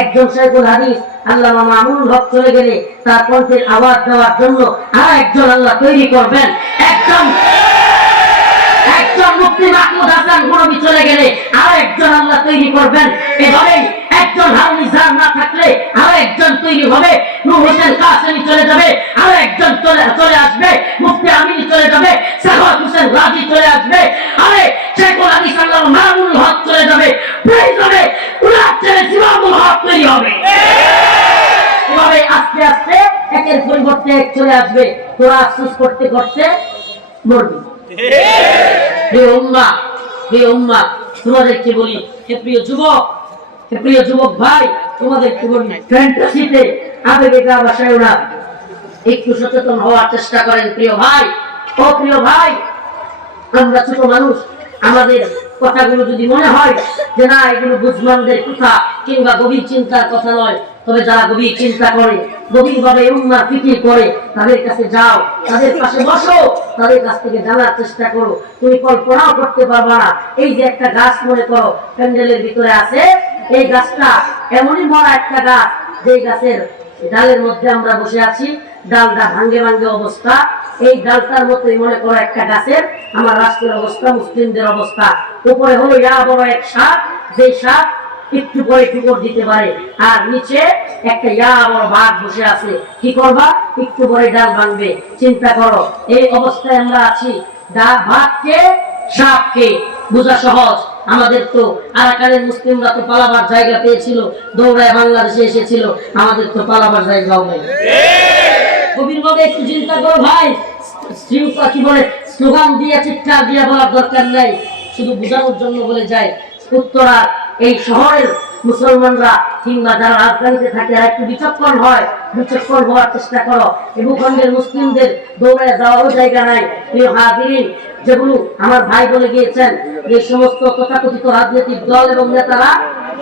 একজন শাইখুল হাদিস আল্লামা মামুনুল হক চলে গেলে তার কণ্ঠের আওয়াজ দেওয়ার জন্য আর একজন আল্লাহ তৈরি করবেন। একজন মুফতি মাহমুদ হাসান গনবী চলে গেলে আর একজন আল্লাহ তৈরি করবেন। এভাবে একজন হারুন ইজার না থাকলে আর একজন তৈরি হবে। নূর হোসেন কাসেমি চলে যাবে, আর একজন চলে আসবে। মুফতি আমিনী চলে যাবে, সাখাওয়াত হোসেন রাজি চলে আসবে, আরে শাইখুল হাদিস আল্লামা মামুনুল হক চলে যাবে। প্রয়োজনে উলার ছেলে ইমামুল হক তৈরি হবে। এভাবে আস্তে আস্তে একের পরিবর্তে এক চলে আসবে। তোরা আফসোস করতে করতে মরবি। হে উম্মাহ, তোমাদেরকে বলি, হে প্রিয় যুবক ভাই, তোমাদেরকে বলি, ফ্যান্টাসিতে আবেগে গা ভাসায় না, একটু সচেতন হওয়ার চেষ্টা করেন। প্রিয় ভাই, আমরা ছোট মানুষ, আমাদের কথাগুলো যদি মনে হয় যে না এগুলো বুঝমানদের কথা কিংবা গভীর চিন্তার কথা নয়, তবে যারা গভীর চিন্তা করে, গভীরভাবে উম্মার ফিকির করে, তাদের কাছে যাও, তাদের পাশে বসো, তাদের কাছ থেকে জানার চেষ্টা করো। তুমি কল্পনাও করতে পারবা না, এই যে একটা গাছ মনে করো প্যান্ডেলের ভিতরে আছে, এই গাছটা এমনই মরা একটা গাছ, যে গাছের ডালের মধ্যে আমরা বসে আছি, ডালটা ভাঙ্গে অবস্থা, এই ডালটার মতোই মনে করো একটা গাছের আমার রাষ্ট্রের অবস্থা, মুসলিমদের অবস্থা। উপরে হলো ইয়া বড় এক সাপ, যে সাপ একটু পরে ঠুকর দিতে পারে, আর নিচে একটা ইয়া বড় বাঘ বসে আছে। কি করবা? একটু পরে ডাল ভাঙবে। চিন্তা করো, এই অবস্থায় আমরা আছি। বাঘকে সাপকে বোঝা সহজ। আমাদের তো আরাকানের মুসলিমরা তো পালাবার জায়গা পেয়েছিল, দৌড়ায় বাংলাদেশে এসেছিল, আমাদের তো পালাবার জায়গাও নেই। গভীরভাবে একটু চিন্তা করো ভাই। কি বলে স্লোগান দিয়ে চিৎকার দিয়ে বলার দরকার নাই, শুধু বোঝানোর জন্য বলে যায়। উত্তরার এই শহরের মুসলমানরা কিংবা যারা রাজধানীতে থাকে আর একটু বিচক্ষণ হওয়ার চেষ্টা করো। এই ভূখণ্ডের মুসলিমদের দৌড়ে যাওয়ারও জায়গা নাই। প্রিয় হাজিরিন, যেগুলো আমার ভাই বলে গিয়েছেন, যে সমস্ত তথাকথিত রাজনৈতিক দল এবং নেতারা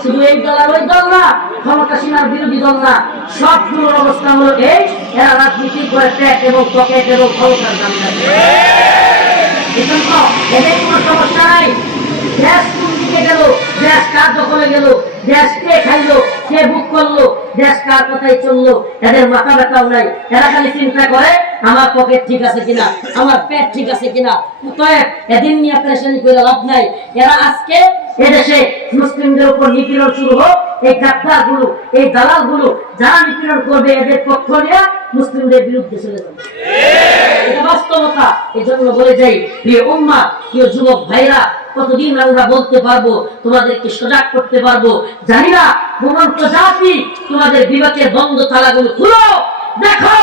শুধু এই দল আর ওই দল না, ক্ষমতাসীনার বিরোধী দল না, সবগুলোর অবস্থা হলো এই, এরা রাজনীতি করে পেট এবং পকেট এবং ক্ষমতার দাম দেয়। এদের কোনো সমস্যা নাই। দেশ কোন দিকে গেল, দেশ কার দখলে গেল, দেশ কে খাইলো, কে বুক করলো, দেশ কার কথাই চললো, এদের মাথা ব্যথাও নাই। এরা খালি চিন্তা করে আমার পকেট ঠিক আছে কিনা, আমার পেট ঠিক আছে কিনা। এদিন নিয়ে প্রেশানি করে লাভ নাই। এরা আজকে এদেশে মুসলিমদের উপর নিপীড়ন শুরু হোক, এই গাদ্দার গুলো, এই দালাল গুলো যারা নিপীড়ন করবে, এদের পক্ষ নিয়ে মুসলিমদের বিরুদ্ধে চলে যাবে। এটা বাস্তবতা। এই জন্য বলে যাই, প্রিয় উম্মাহ, প্রিয় যুবক ভাইরা, কতদিন আমরা বলতে পারবো, তোমাদেরকে সজাগ করতে পারবো জানি না। ঘুমন্ত জাতি, তোমাদের বিবেকের বন্ধ তালাগুলো খুলো, দেখো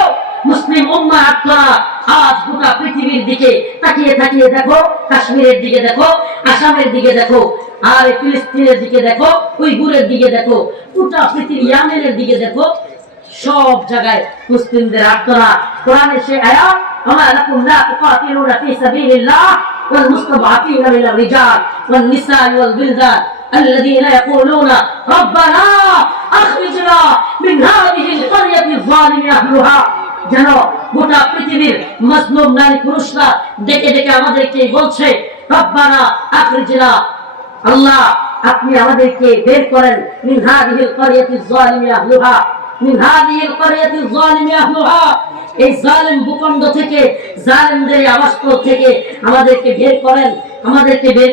মুসলিম উম্মাহ আপনারা আজ গোটা পৃথিবীর দিকে তাকিয়ে দেখো, কাশ্মীরের দিকে দেখো, আসামের দিকে দেখো, আর ফিলিস্তিনের দিকে দেখো, উইগুরের দিকে দেখো, গোটা পৃথিবী ইয়ামেনের দিকে দেখো, সব জায়গায় মুসলিমদের আত্মরা। কোরআনের সে আয়াত, ওয়া লাকুম লা তুকাতিলুনা ফি সাবিলিল্লাহ ওয়াল মুস্তাদআফিনা মিনার রিজাল ওয়ান নিসা ওয়াল বিলদান আল্লাযীনা ইয়াকুলুনা রাব্বানা আখরিজনা মিন হাযিহিল ক্বরিয়াতিল যালিমি আহলুহা। যেন গোটা পৃথিবীর মজলুম নারী পুরুষরা ডেকে আমাদেরকে বলছে, রব্বানা আখরিজনা, আল্লাহ আপনি আমাদেরকে বের করেন, মিন হাযিহিল ক্বরিয়াতিল যালিমি আহলুহা, মিন হাযিহিল ক্বরিয়াতিল যালিমি আহলুহা, এই জালিম ভূখণ্ড থেকে, জালিমদের আবাসস্থল থেকে আমাদেরকে বের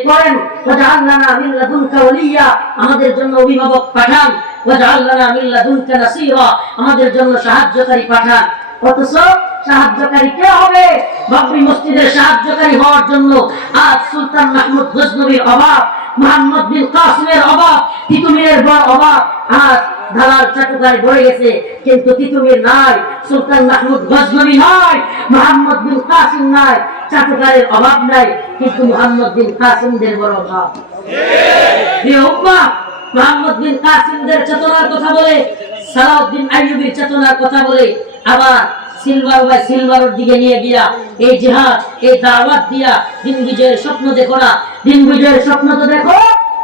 করেন। ওয়াজআল লানা মিন লাদুনকা ওয়ালিয়্যা, আমাদের জন্য অভিভাবক পাঠান। ওয়াজআল লানা মিন লাদুনকা নাসীরা, আমাদের জন্য সাহায্যকারী পাঠান। অথচ সাহায্যকারী কে হবে? বাবরি মসজিদের সাহায্যকারী হওয়ার জন্য আজ সুলতান মাহমুদ গজনবীর অভাব, মুহাম্মদ বিন কাসিমের অভাব, তিতুমিরের বড় অভাব। আজ দালাল চাটুকার বড়ে গেছে, কিন্তু তিতুমির নাই, সুলতান মাহমুদ গজনবী নাই, মুহাম্মদ বিন কাসিম নাই, চাটুকারের অভাব নাই, কিন্তু মুহাম্মদ বিন কাসিমদের বড় অভাব। এই উম্মাহ মুহাম্মদ বিন কাসিমদের চেতনার কথা বলে, সালাউদ্দিন আইয়ুবীর চেতনার কথা বলে, আবার সিলভারের দিকে নিয়ে গিয়া এই জিহাদ, এই দাওয়াত দিয়া দিন বিজয়ের স্বপ্ন দেখো না। দিন বিজয়ের স্বপ্ন তো দেখো,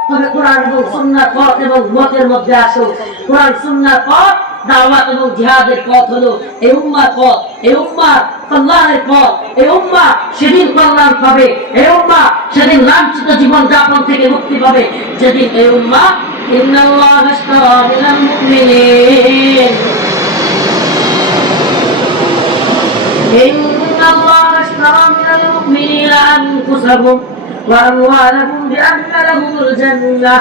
তবে কোরআন এবং সুন্নাহর পথ এবং মতের মধ্যে আসো। কোরআন সুন্নাহর পথ, দাওয়াত এবং জিহাদের পথ হলো এই উম্মাহর পথ, এই উম্মাহর কল্যাণের পথ। এই উম্মাহ সেদিন কল্যাণ পাবে, এই উম্মাহ সেদিন লাঞ্ছিত জীবন যাপন থেকে মুক্তি পাবে, যেদিন এই উম্মাহ ইন্নাল্লাহা আশতারা মিনাল المؤمنين إن الله اشترى من المؤمنين أنفسهم وأموالهم بأن لهم الجنة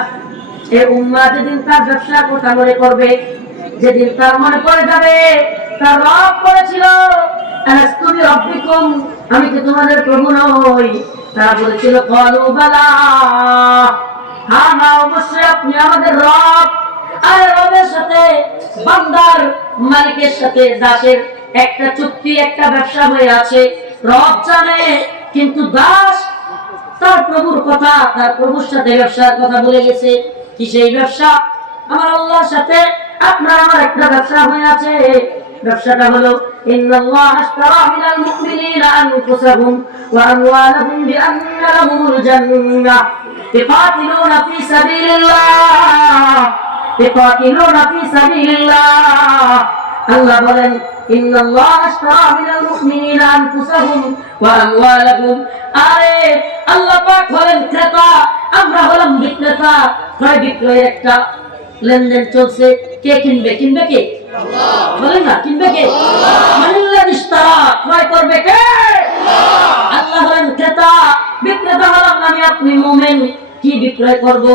এই উম্মাহ যেদিন তার ব্যবসা কথা মনে করবে, যেদিন তার মনে পড়ে যাবে তার রব করেছিল আলাস্তু বিরব্বিকুম, আমি কি তোমাদের প্রভু নই? তারা বলেছিল ক্বালু বালা, হ্যাঁ হ্যাঁ অবশ্যই আপনি আমাদের রব। আর রবের সাথে বান্দার মালিকের সাথে দাসের একটা চুক্তি, একটা ব্যবসা হয়ে আছে। রব জানে, কিন্তু দাস তার প্রভুর কথা, তার প্রভুর সাথে ব্যবসার কথা বলে গেছে। কি সেই ব্যবসা? আমার আল্লাহর সাথে আপনার আমার একটা ব্যবসা হয়ে আছে। ব্যবসাটা হলো ইন্নাল্লাহ আশতারা মিনাল মুমিনিনা আনফুসাহুম ওয়া আমওয়ালাহুম বিআন্না লাহুমুল জান্নাহ ইকাতিলুনা ফি সাবিলিল্লাহ ইকাতিলুনা ফি সাবিলিল্লাহ। আল্লাহ বলেন ইন্নাল্লাহ আশতারা মিনাল মুমিনিনা আনফুসাহুম ওয়া আমওয়ালাহুম। আরে আল্লাহ পাক হলেন ক্রেতা, আমরা হলাম বিক্রেতা। ক্রয় বিক্রয়ের একটা লেনদেন চলছে। কে কিনবে? কিনবে কে? আল্লাহ। বলেন না, কিনবে কে? মানিল্লাহ ইশতারা, ক্রয় করবে কে? আল্লাহ হলেন ক্রেতা, বিক্রেতা হলাম আমি আপনি মুমিন। কি বিক্রয় করব?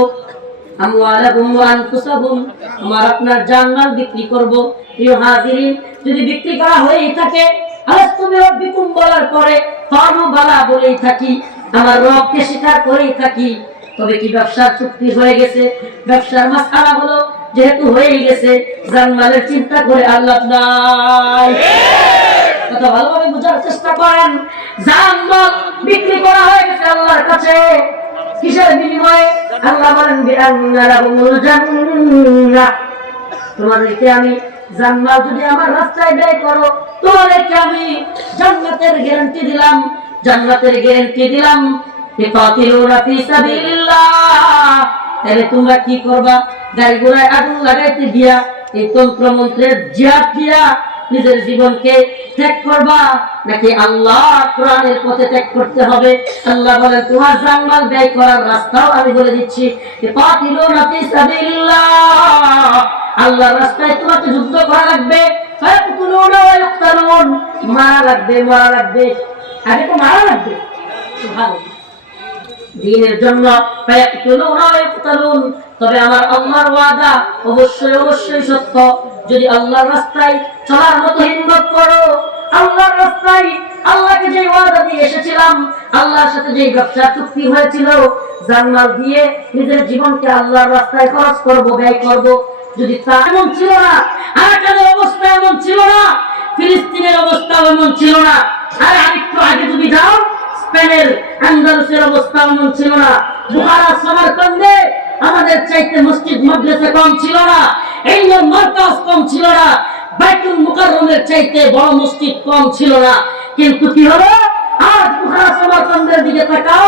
আমওয়ালাহুম ওয়া আনফুসাহুম, আমার আপনার জানমাল বিক্রি করব। প্রিয় হাজিরিন, যদি বিক্রি করা হয়েই থাকে, আলাস্তু বিরব্বিকুম বলার পরে ক্বালু বালা বলেই থাকি, আমার রবকে স্বীকার করেই থাকি, তবে কি ব্যবসার চুক্তি হয়ে গেছে? ব্যবসার মাসআলা হলো যেহেতু হয়েই গেছে, জানমালের চিন্তা করে আল্লাহ নাই। কথা ভালোভাবে বোঝার চেষ্টা করেন। জানমাল বিক্রি করা হয়ে গেছে আল্লাহর কাছে। কিসের বিনিময়ে? আল্লাহ বলেন বিআন্না লাহুমুল জান্নাহ, তোমাদেরকে আমি জান্নাত যদি আমার রাস্তায় ব্যয় করো, তোমাদেরকে আমি জান্নাতের গ্যারান্টি দিলাম, জান্নাতের গ্যারান্টি দিলাম। ইকাতিলুনা ফি সাবিলিল্লাহ, তাহলে তোমরা কি করবা? গাড়ি ঘোড়ায় আগুন লাগাইতে দিয়া, এই তন্ত্র মন্ত্রের জিহাদ দিয়া নিজের জীবনকে ত্যাগ করবা, নাকি আল্লাহ কোরআনের পথে ত্যাগ করতে হবে? আল্লাহ বলেন তোমার জানমাল ব্যয় করার রাস্তাও আমি বলে দিচ্ছি। ইকাতিলুনা ফি সাবিলিল্লাহ, আল্লাহর রাস্তায় তোমাকে যুদ্ধ করা লাগবে। ফায়াকতুলুনা ওয়া ইউকতালুন, মারা লাগবে, মারা লাগবে, আগে তো মারা লাগবে। সুবহানাল্লাহ। দ্বীনের জন্য ফায়াকতুলুনা ওয়া ইউকতালুন, তবে আমার আল্লাহর ওয়াদা অবশ্যই অবশ্যই সত্য। যদি আল্লাহর রাস্তায় চলার মতো হিম্মত করো, আল্লাহর রাস্তায় আল্লাহকে যে ওয়াদা দিয়ে এসেছিলাম, আল্লাহর সাথে যে ব্যবসা চুক্তি হয়েছিল, জানমাল দিয়ে নিজের জীবনকে আল্লাহর রাস্তায় খরচ করব, ব্যয় করব, যদি তা এমন ছিল না, আরাকানের অবস্থা এমন ছিল না, ফিলিস্তিনের অবস্থা এমন ছিল না, আর আরেকটু আগে যদি যাও স্পেনের আন্দালুসের অবস্থা এমন ছিল না, বুখারা সামারকান্দে আমাদের চাইতে মসজিদ মাদ্রাসা কম ছিল না, এই মার্কাজ কম ছিল না, বাইতুল মুকাররমের চাইতে বড় মসজিদ কম ছিল না। কিন্তু কি হলো? আজ বুখারা সামারকান্দের দিকে তাকাও,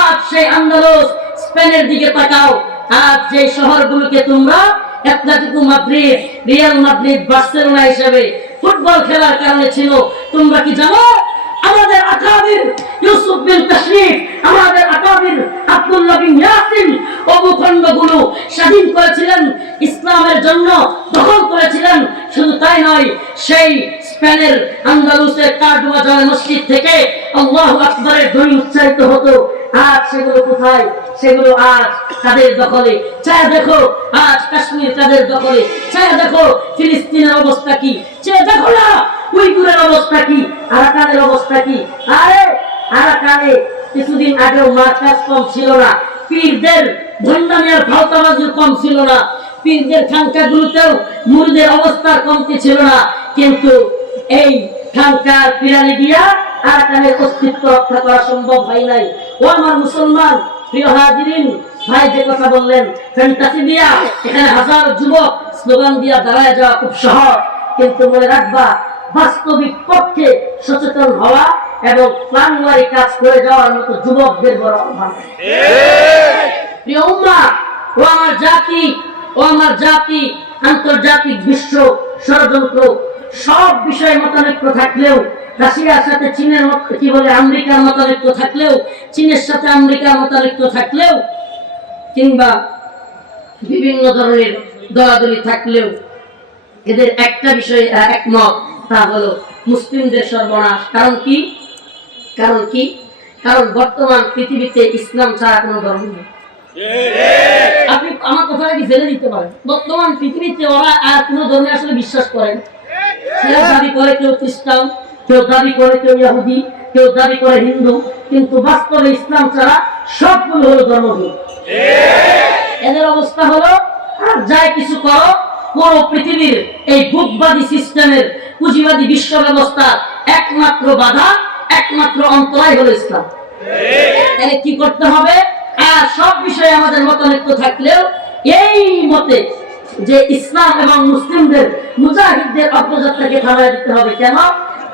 আজ সেই আন্দালুস স্পেনের দিকে তাকাও, আজ যে শহরগুলোকে তোমরা Atletico Madrid, Real Madrid, Barcelona হিসেবে ফুটবল খেলার কারণে ছিল, তোমরা কি জানো? আমাদের আকাবির ইউসুফ বিন তাশরিফ, আমাদের আকাবির আব্দুল্লাহ বিন ইয়াসিন অবখণ্ডগুলো স্বাধীন করেছিলেন, ইসলামের জন্য দখল করেছিলেন। শুধু তাই নয়, সেই স্পেনের আন্দালুসের কার্ডোয়া জামে মসজিদ থেকে আল্লাহু আকবারের ধ্বনি উচ্চারিত হতো। আজ সেগুলো কোথায়? সেগুলো আজ কাদের দখলে? চায় দেখো আজ কাশ্মীর কাদের দখলে, চায় দেখো ফিলিস্তিনের অবস্থা কি, চায় দেখো না উইগুরের অবস্থা কি, আরাকানের অবস্থা কি। আরে আরাকানে কিছুদিন আগেও মার্কাজ কম ছিল না, পীরদের ভণ্ডামি আর ভাওতাবাজি কম ছিল না, পীরদের খানকাগুলোতেও মুরিদের অবস্থার কমতি ছিল না। কিন্তু এই খানকার পিরানি দিয়া আরাকানের অস্তিত্ব রক্ষা করা সম্ভব হয় নাই। ও আমার মুসলমান প্রিয় হাজিরিন, ভাই যে কথা বললেন ফ্যান্টাসি দিয়া এখানে হাজার যুবক স্লোগান দিয়া দাঁড়ায় যাওয়া খুব সহজ, কিন্তু মনে রাখবা বাস্তবিক পক্ষে সচেতন হওয়া এবং প্রাণওয়ারি কাজ করে যাওয়ার মতো যুবকদের বড় অভাব। প্রিয় উম্মাহ, ও আমার জাতি, ও আমার জাতি, আন্তর্জাতিক বিশ্ব ষড়যন্ত্র সব বিষয়ে মতানৈক্য থাকলেও, রাশিয়ার সাথে চীনের কি বলে আমেরিকার মতানৈক্য থাকলেও, চীনের সাথে আমেরিকার মতানৈক্য থাকলেও, কিংবা বিভিন্ন ধরনের দলাদলি থাকলেও এদের একটা বিষয়ে একমত, তা হলো মুসলিমদের সর্বনাশ। কারণ কি? কারণ কি? কারণ বর্তমান পৃথিবীতে ইসলাম ছাড়া কোনো ধর্ম নেই। আপনি আমার কথাটা কি জেনে দিতে পারেন? বর্তমান পৃথিবীতে ওরা আর কোনো ধর্মে আসলে বিশ্বাস করেন। কেউ দাবি করে কেউ খ্রিস্টান, কেউ দাবি করে কেউ ইহুদি, কেউ দাবি করে হিন্দু, কিন্তু বাস্তবে ইসলাম ছাড়া সবগুলো হলো ধর্মগুলো। এদের অবস্থা হলো আর যাই কিছু করো, পুরো পৃথিবীর এই ভূতবাদী সিস্টেমের পুঁজিবাদী বিশ্ব ব্যবস্থার একমাত্র বাধা, একমাত্র অন্তরায় হলো ইসলাম। তাহলে কি করতে হবে? আর সব বিষয়ে আমাদের মতানৈক্য থাকলেও এই মতে যে ইসলাম এবং মুসলিমদের মুজাহিদদের অগ্রযাত্রাকে থামায় দিতে হবে। কেন?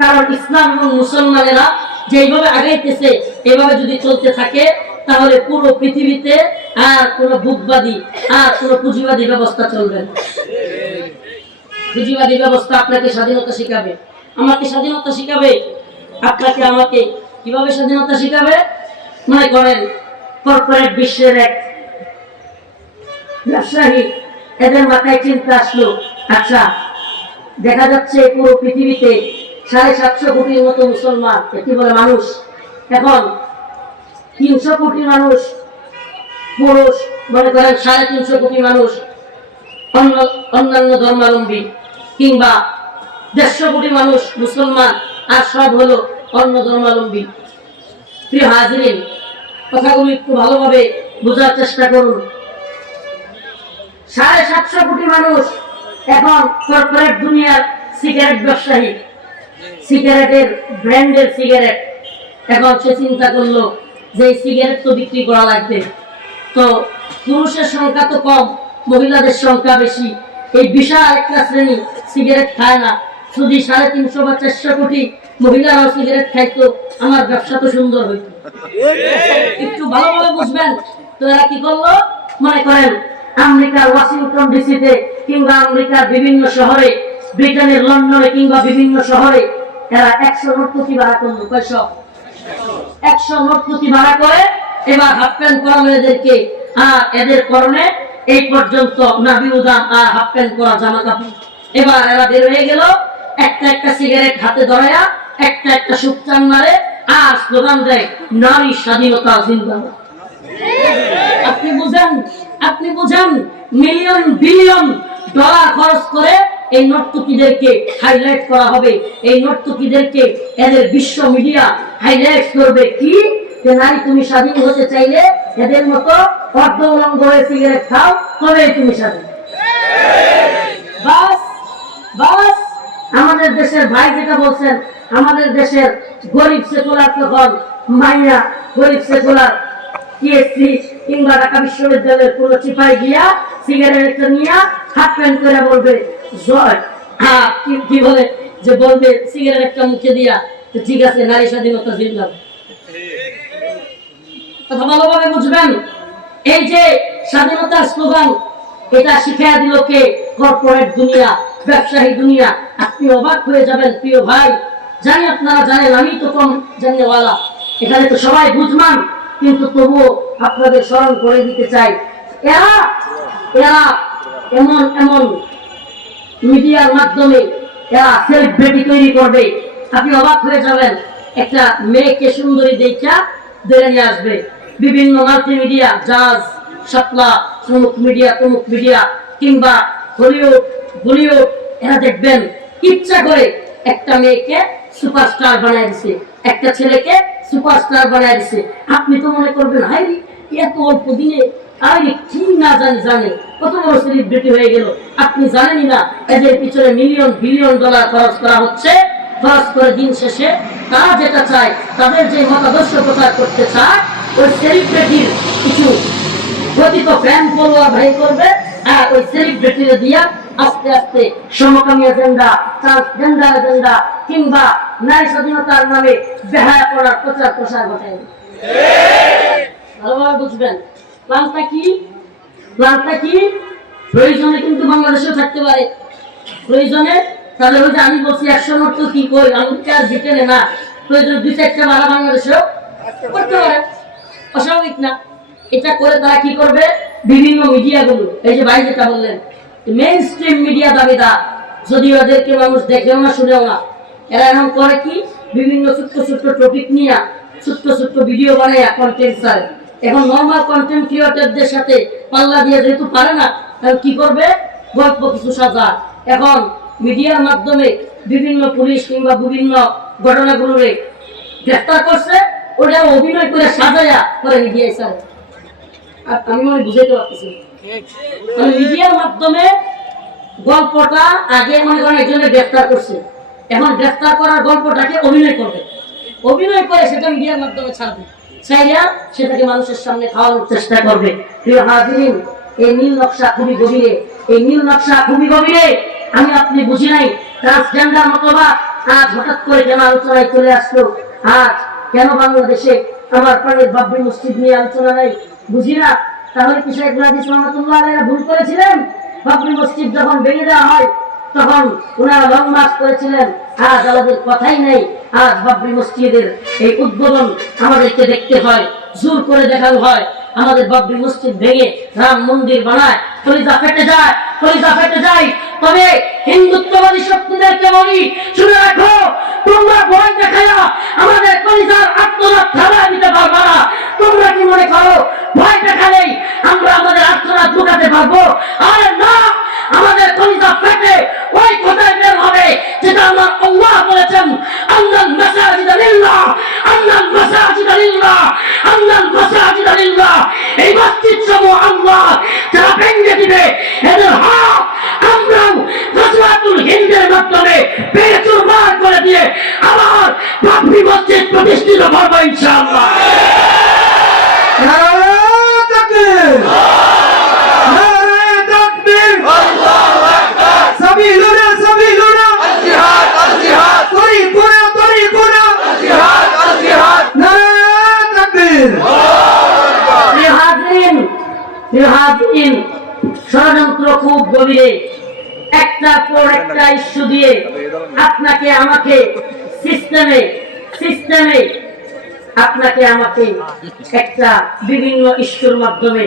কারণ ইসলাম এবং মুসলমানেরা যেভাবে আগাইতেছে এভাবে যদি চলতে থাকে তাহলে পুরো পৃথিবীতে আর কোন ভূতবাদী আর কোন পুঁজিবাদী ব্যবস্থা চলবে না। পুঁজিবাদী ব্যবস্থা আপনাকে স্বাধীনতা শিখাবে, আমাকে স্বাধীনতা শিখাবে, আপনাকে আমাকে কিভাবে স্বাধীনতা শিখাবে? মনে করেন কর্পোরেট বিশ্বের এক ব্যবসায়ী, এদের মাথায় চিন্তা আসলো, আচ্ছা দেখা যাচ্ছে পুরো পৃথিবীতে 750 কোটির মতো মুসলমান, কি বলে মানুষ, এখন 300 কোটি মানুষ পুরুষ, মনে করেন 350 কোটি মানুষ অন্যান্য ধর্মাবলম্বী, কিংবা 150 কোটি মানুষ মুসলমান, আর সব হলো অন্য ধর্মাবলম্বী। প্রিয় হাজিরিন, কথাগুলো একটু ভালোভাবে বোঝার চেষ্টা করুন। 750 কোটি মানুষ এখন কর্পোরেট দুনিয়ার সিগারেট ব্যবসায়ী, সিগারেটের ব্র্যান্ডের সিগারেট, এখন সে চিন্তা করলো যে এই সিগারেট তো বিক্রি করা লাগবে, তো পুরুষের সংখ্যা তো কম, মহিলাদের সংখ্যা বেশি, এই বিশাল একটা শ্রেণী সিগারেট খায় না, শুধু 350 বা 400 কোটি মহিলারাও সিগারেট খাইতো, আমার ব্যবসা তো সুন্দর হইতো। একটু ভালোভাবে বুঝবেন। তো এরা কি করলো? মনে করেন আমেরিকার ওয়াশিংটন ডিসিতে কিংবা আমেরিকার বিভিন্ন শহরে, ব্রিটেনের লন্ডনে কিংবা বিভিন্ন শহরে এরা 100 নর্তকী ভাড়া করলো। 100 নর্তকী ভাড়া করে এবার হাফ প্যান্ট পরানো এদেরকে, আর এদের পরনে এই পর্যন্ত নাভিউদাম আর হাফ প্যান্ট পরা জামা কাপড়। এবার এরা বের হয়ে গেল, একটা একটা সিগারেট হাতে ধরায়া একটা একটা সুপচান মারে আর স্লোগান দেয়, নারী স্বাধীনতা জিন্দাবাদ। আপনি বুঝেন, আপনি বুঝেন, মিলিয়ন বিলিয়ন ডলার খরচ করে এই নর্তকীদেরকে হাইলাইট করা হবে, এই নর্তকীদেরকে এদের বিশ্ব মিডিয়া হাইলাইট করবে কি যে নারী তুমি স্বাধীন হতে চাইলে এদের মতো অর্ধ উলঙ্গ হয়ে সিগারেট খাও, তবে তুমি স্বাধীন। বাস বাস, আমাদের দেশের ভাই যেটা বলছেন, আমাদের দেশের গরিব সেকুলার তখন মাইয়া, গরিব সেকুলার টিএসসি কিংবা ঢাকা বিশ্ববিদ্যালয়ের কোন চিপাই গিয়া সিগারেট নিয়ে হাফ প্যান্ট করে বলবে জয়, কি বলে যে বলবে সিগারেট একটা মুখে দিয়া, তো ঠিক আছে নারী স্বাধীনতা জিন্দাবাদ। কথা ভালোভাবে বুঝবেন। এই যে স্বাধীনতার স্লোগান, এটা শিখাইয়া দিল কে? কর্পোরেট দুনিয়া, ব্যবসায়ী দুনিয়া। আপনি অবাক হয়ে যাবেন প্রিয় ভাই, জানি আপনারা জানেন, আমি তো কম জানেওয়ালা, এখানে তো সবাই বুঝমান, কিন্তু তবুও আপনাদের স্মরণ করে দিতে চাই, এরা এরা এমন এমন মিডিয়ার মাধ্যমে এরা সেলিব্রিটি তৈরি করবে, আপনি অবাক হয়ে যাবেন। একটা মেয়েকে সুন্দরী দেখা ধরে নিয়ে আসবে, বিভিন্ন মাল্টিমিডিয়া, জাজ, শাপলা, তমুক মিডিয়া কিংবা হলিউড, বলিউড, এরা দেখবেন ইচ্ছা করে একটা মেয়েকে সুপারস্টার বানায় দিছে, একটা ছেলেকে সুপারস্টার বানায় দিছে। আপনি তো মনে করবেন, হাই এত অল্প দিনে আরে কি না জানে কত বড় সেলিব্রিটি হয়ে গেল। আপনি জানেনই না এদের পিছনে মিলিয়ন বিলিয়ন ডলার খরচ করা হচ্ছে। খরচ করে দিন শেষে তারা যেটা চায়, তাদের যে মতাদর্শ প্রচার করতে চায়, ওই সেলিব্রিটির কিছু গতিত ফ্যান ফলোয়ার ভাই করবে, আর ওই সেলিব্রিটির দিয়া আস্তে আস্তে সমকামী এজেন্ডা, ট্রান্সজেন্ডার এজেন্ডা কিংবা নারী স্বাধীনতার নামে বেহায়াপনার প্রচার প্রসার ঘটায়। ভালোভাবে বুঝবেন প্ল্যানটা কি। প্ল্যানটা কি? প্রয়োজনে কিন্তু বাংলাদেশেও থাকতে পারে, প্রয়োজনে তাহলে ওই যে আমি বলছি 100 নোট কি কই আমেরিকা ব্রিটেনে না, প্রয়োজনে 2-4টা ভাড়া বাংলাদেশেও করতে পারে, অস্বাভাবিক না। এটা করে তারা কি করবে? বিভিন্ন মিডিয়াগুলো, এই যে ভাই যেটা বললেন মেইন স্ট্রিম মিডিয়া দাবিদার, যদিও এদেরকে মানুষ দেখেও না শুনেও না। এরা এখন করে কি, বিভিন্ন ছোট্ট ছোট্ট টপিক নিয়ে ছোট্ট ছোট্ট ভিডিও বানায় কন্টেন্ট ছাড়ে। এখন নর্মাল কন্টেন্ট ক্রিয়েটরদের সাথে পাল্লা দিয়ে যেহেতু পারে না, তাহলে কি করবে, গল্প কিছু সাজা। এখন মিডিয়ার মাধ্যমে বিভিন্ন পুলিশ কিংবা বিভিন্ন ঘটনাগুলোরে গ্রেফতার করছে, ওটা অভিনয় করে সাজায়া করে মিডিয়ায় ছাড়ে। আর আমি মনে বুঝাইতে পারতেছি, মানে মিডিয়ার মাধ্যমে গল্পটা আগে মনে করেন একজনের গ্রেফতার করছে, এখন গ্রেফতার করার গল্পটাকে অভিনয় করবে, অভিনয় করে সেটা মিডিয়ার মাধ্যমে ছাড়বে, চাইয়া সেটাকে মানুষের সামনে খাওয়ানোর চেষ্টা করবে। প্রিয় হাজিরিন, এই নীল নকশা খুবই গভীরে, এই নীল নকশা খুবই গভীরে। আমি আপনি বুঝি নাই ট্রান্সজেন্ডার মতবাদ আজ হঠাৎ করে কেন আলোচনায় চলে আসলো, আজ কেন বাংলাদেশে আমার প্রাণের বাবরি মসজিদ নিয়ে আলোচনা নাই, বুঝি না। তাহলে কি শেখ হাদিস রহমাতুল্লাহ আলাইহি ভুল করেছিলেন? বাবরি মসজিদ যখন ভেঙে দেওয়া হয় তখন ওনারা লং মার্চ করেছিলেন, আজ আমাদের কথাই নেই। আজ বাবরি মসজিদের এই উদ্বোধন আমাদেরকে দেখতে হয়, জোর করে দেখানো হয়। আমাদের বাবরি মসজিদ ভেঙে রাম মন্দির বানায়, কলিজা ফেটে যায়, কলিজা ফেটে যায়। তবে হিন্দুত্ববাদী শক্তিদেরকে বলি, শুনে রাখো, তোমরা ভয় দেখায়া আমাদের কলিজার আত্মনাদ থামায় দিতে পারবা না। তোমরা কি মনে করো ভয় দেখালেই আমরা আমাদের আত্মনাদ লুকাতে পারবো? আরে না, আমাদের কলিজা ফেটে ওই কথায় বের হবে যেটা আমার আল্লাহ বলেছেন, আন্নাল মাসাজিদ লিল্লাহ, আন্নাল মাসাজিদ লিল্লাহ, আন্নাল মাসাজিদ লিল্লাহ। এই মসজিদ সমূহ আল্লাহ যারা ভেঙে দিবে এদের হাত আমরাও গজওয়াতুল হিন্দের মাধ্যমে ভেঙে চুরমার করে দিয়ে আবার বাবরি মসজিদ প্রতিষ্ঠিত করবো ইনশাআল্লাহ। ষড়যন্ত্র খুব গভীরে, একটার পর একটা ইস্যু দিয়ে আপনাকে আমাকে সিস্টেমে সিস্টেমে আপনাকে আমাকে একটা বিভিন্ন ইস্যুর মাধ্যমে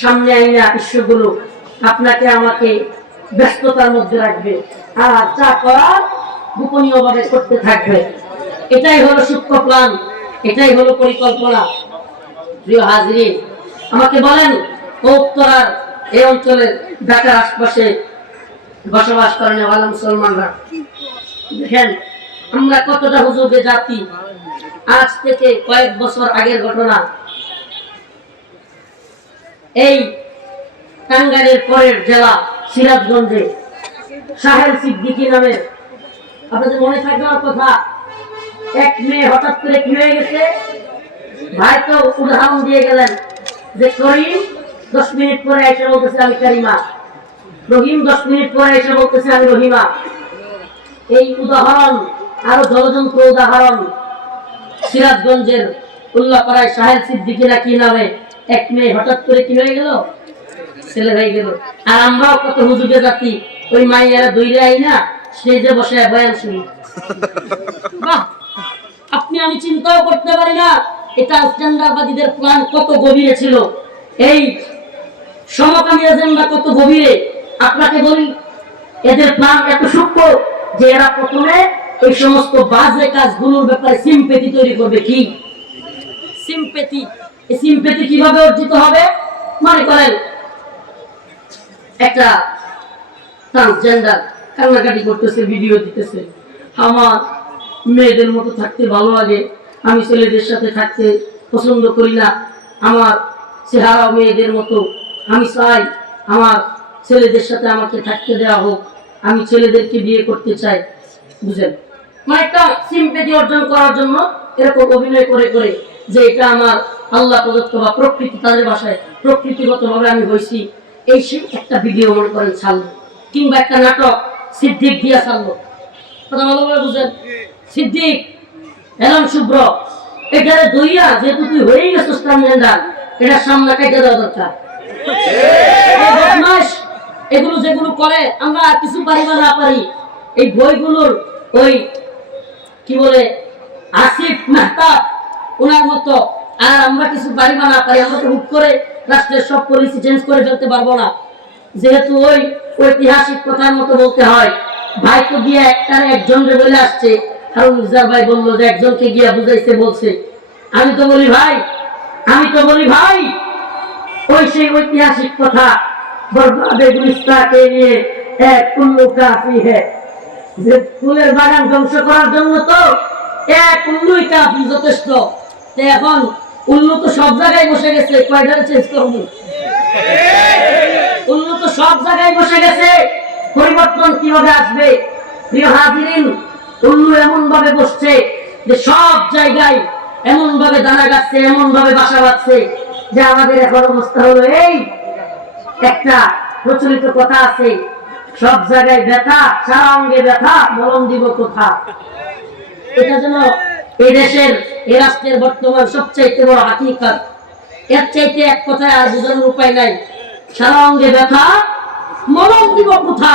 সামনে আইনা ইস্যুগুলো আপনাকে আমাকে ব্যস্ততার মধ্যে রাখবে, আর যা করার গোপনীয় ভাবে করতে থাকবে। এটাই হলো সূক্ষ্ম প্ল্যান, এটাই হলো পরিকল্পনা। প্রিয় হাজিরিন, আমাকে বলেন, উত্তরার এই অঞ্চলের ঢাকার আশপাশে বসবাস করেন ওয়ালা মুসলমানরা, দেখেন আমরা কতটা হুজুগে জাতি। আজ থেকে কয়েক বছর আগের ঘটনা, এই টাঙ্গাইলের পরের জেলা সিরাজগঞ্জে সাহেল সিদ্দিকী নামের, আপনাদের মনে থাকবে আমার কথা, এক মেয়ে হঠাৎ করে কি হয়ে গেছে, ভাই তো উদাহরণ দিয়ে গেলেন যে করিম 10 মিনিট পরে এসে বলতেছে আমি কারিমা, রহিম 10 মিনিট পরে এসে বলতেছে আমি রহিমা। এই উদাহরণ আরো জলযন্ত্র উদাহরণ, সিরাজগঞ্জের উল্লাপাড়ায় সাহেল সিদ্দিকী না কি নামে এক মেয়ে হঠাৎ করে কি হয়ে গেল, ছেলে হয়ে গেল। আর আমরাও কত হুজুগে জাতি, ওই মাইয়ারা দইরে আই না স্টেজে বসে বয়ান শুনি। বাহ, আপনি আমি চিন্তাও করতে পারি না এটা ট্রান্সজেন্ডারবাদীদের প্ল্যান কত গভীরে ছিল, এই সমকামী এজেন্ডা কত গভীরে। আপনাকে বলি, এদের প্ল্যান এত সূক্ষ্ম যে এরা প্রথমে এই সমস্ত বাজে কাজগুলোর ব্যাপারে সিম্পেথি তৈরি করবে। কি সিম্পেথি? এই সিম্পেথি কিভাবে অর্জিত হবে? মনে করেন একটা ট্রান্সজেন্ডার কান্নাকাটি করতেছে, ভিডিও দিতেছে, আমার মেয়েদের মতো থাকতে ভালো লাগে, আমি ছেলেদের সাথে থাকতে পছন্দ করি না, আমার চেহারা মেয়েদের মতো, আমি চাই আমার ছেলেদের সাথে আমাকে থাকতে দেওয়া হোক, আমি ছেলেদেরকে বিয়ে করতে চাই। বুঝেন, মানে একটা সিম্পেথি অর্জন করার জন্য এরকম অভিনয় করে করে যে এটা আমার আল্লাহ প্রদত্ত বা প্রকৃতি, তাদের ভাষায় প্রকৃতিগত ভাবে আমি হয়েছি, এই একটা ভিডিও মনে করেন ছাড়লো, কিংবা একটা নাটক সিদ্দিক দিয়া ছাড়লো। কথা ভালো করে বুঝেন, সিদ্দিক এলন শুভ্র এটারে দইয়া যেহেতু তুই হয়েই গেছিস ট্রান্সজেন্ডার, এটা সামনে কেটে দেওয়া দরকার। এগুলো যেগুলো করে আমরা কিছু পারি বা না পারি, এই বইগুলোর ওই কি বলে আসিফ মেহতাব ওনার মতো, আর আমরা কিছু পারি বা না পারি, আমরা তো হুট করে রাষ্ট্রের সব পলিসি চেঞ্জ করে ফেলতে পারবো না। যেহেতু ওই ঐতিহাসিক কথার মতো বলতে হয়, ভাই তো গিয়ে একজনকে বলে আসছে, হারুন নিজার ভাই বললো যে একজনকে গিয়া বুঝাইছে, বলছে। আমি তো বলি ভাই ওই সেই ঐতিহাসিক কথা বরবাদে গুলিস্তানকে নিয়ে এক কুল্লু কাফি है, যে ফুলের বাগান ধ্বংস করার জন্য তো এক উল্লুই কাফি যথেষ্ট। এখন উল্লু তো সব জায়গায় বসে গেছে, কয়টারে চেঞ্জ করবো? উল্লু তো সব জায়গায় বসে গেছে, পরিবর্তন কিভাবে আসবে? প্রিয় হাজিরিন, উল্লু এমন ভাবে বসছে যে সব জায়গায় এমন ভাবে দানা গাচ্ছে, এমন ভাবে বাসা বাঁধছে যে আমাদের এখন অবস্থা হলো এই। একটা প্রচলিত কথা আছে, সব জায়গায় ব্যথা, সারা অঙ্গে ব্যথা, মলম দিব কোথা। এটা যেন এই দেশের, এই রাষ্ট্রের বর্তমান সবচাইতে বড় হাকিকত। এর চাইতে এক কথায় আর বোঝানোর উপায় নাই। সারা অঙ্গে ব্যথা, মলম দিব কোথা।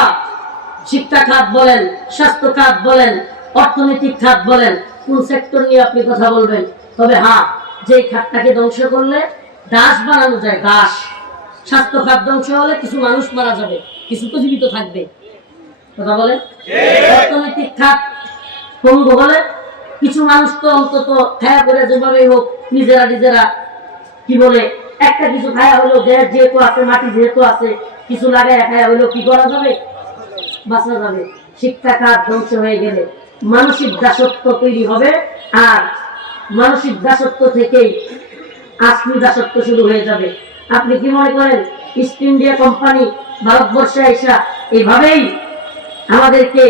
শিক্ষা খাত বলেন, স্বাস্থ্য খাত বলেন, অর্থনৈতিক খাত বলেন, কোন সেক্টর নিয়ে আপনি কথা বলবেন? তবে হ্যাঁ, যে খাতটাকে ধ্বংস করলে দাস বানানো যায়, দাস। স্বাস্থ্য খাত ধ্বংস হলে কিছু মানুষ মারা যাবে, কিছু তো জীবিত থাকবে, কথা বলেন। অর্থনৈতিক খাত পঙ্গু হলে কিছু মানুষ তো অন্তত খায়া করে যেভাবে হোক নিজেরা কি বলে একটা কিছু খায়া হলো, দেশ যেহেতু আছে, মাটি যেহেতু আছে, কিছু লাগায় খায়া হলো, কি করা যাবে? বাঁচা যাবে। শিক্ষা খাত ধ্বংস হয়ে গেলে মানসিক দাসত্ব তৈরি হবে, আর মানসিক দাসত্ব থেকেই আসলি দাসত্ব শুরু হয়ে যাবে। আপনি কি মনে করেন ইস্ট ইন্ডিয়া কোম্পানি ভারতবর্ষে আইসা এইভাবেই আমাদেরকে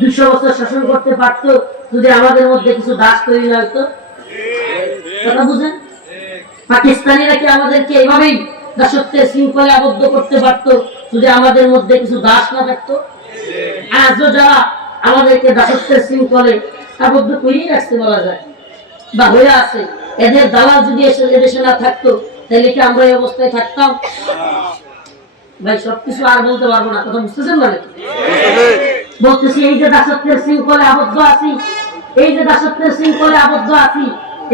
200 বছর শাসন করতে পারতো যদি আমাদের মধ্যে কিছু দাস তৈরি না হতো? কথা বুঝেন? পাকিস্তানিরা কি আমাদেরকে এইভাবেই দাসত্বের শৃঙ্খলে আবদ্ধ করতে পারতো যদি আমাদের মধ্যে কিছু দাস না থাকতো? আজও যারা আমাদেরকে দাসত্বের শৃঙ্খলে আবদ্ধ করিয়ে রাখতে বলা যায় বা হয়ে আছে, এদের দালাল যদি এদেশে না থাকতো তাহলে কি আমরা এই অবস্থায় থাকতাম? ভাই সবকিছু আর বলতে পারবো না, কথা বুঝতেছেন না নাকি? বলতেছি এই যে দাসত্বের শৃঙ্খলে আবদ্ধ আছি,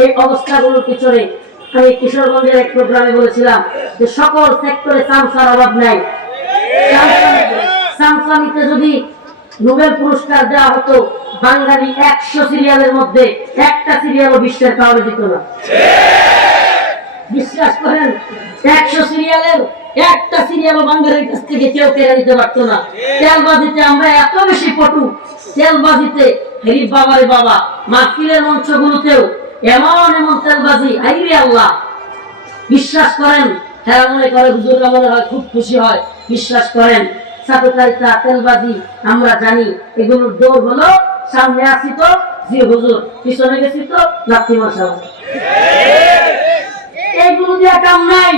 এই অবস্থাগুলোর পিছনে আমি কিশোরগঞ্জের এক প্রোগ্রামে বলেছিলাম যে সকল সেক্টরে চামচার অভাব নাই। চামচামিতে যদি নোবেল পুরস্কার দেওয়া হতো, বাঙালি 100 সিরিয়ালের মধ্যে একটা সিরিয়ালও বিশ্বের কাউরে দিত না। বিশ্বাস করেন, 100 সিরিয়ালের একটা সিরিয়ালও বাঙালির কাছ থেকে কেউ কেড়ে নিতে পারতো না। তেলবাজিতে আমরা এত বেশি পটু, তেলবাজিতে হেরি বাবারে বাবা, মাহফিলের মঞ্চগুলোতেও এমন তেলবাজি, আইরে আল্লাহ। বিশ্বাস করেন, হ্যাঁ মনে করে হুজুররা মনে হয় খুব খুশি হয়। বিশ্বাস করেন, সাতকারিতা, তেলবাজি আমরা জানি এগুলোর দৌড় হলো সামনে আসি তো জি হুজুর, পিছনে গেছি তো লাথি মাসা। এইগুলো দিয়ে কাম নাই।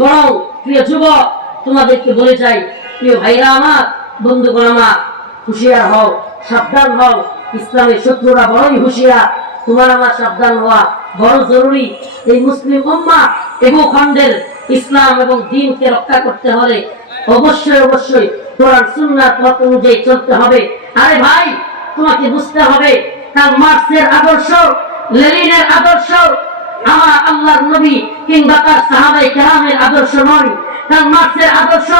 বরং প্রিয় যুবক, তোমাদেরকে বলে যাই, প্রিয় ভাইরা আমার, বন্ধুগণ আমার, হুঁশিয়ার হও, সাবধান হও। ইসলামের শত্রুরা বড়ই হুঁশিয়ার, তোমার আমার সাবধান হওয়া বড় জরুরি। এই মুসলিম উম্মাহ এই ভূখণ্ডের ইসলাম এবং দ্বীনকে রক্ষা করতে হলে অবশ্যই কোরআন সুন্নাহর পথ অনুযায়ী চলতে হবে। আরে ভাই, তোমাকে বুঝতে হবে কার্ল মার্ক্সের আদর্শ, লেনিনের আদর্শ আমার আল্লাহর নবী কিংবা তার সাহাবায়ে কেরামের আদর্শ নয়। কার্ল মার্ক্সের আদর্শ,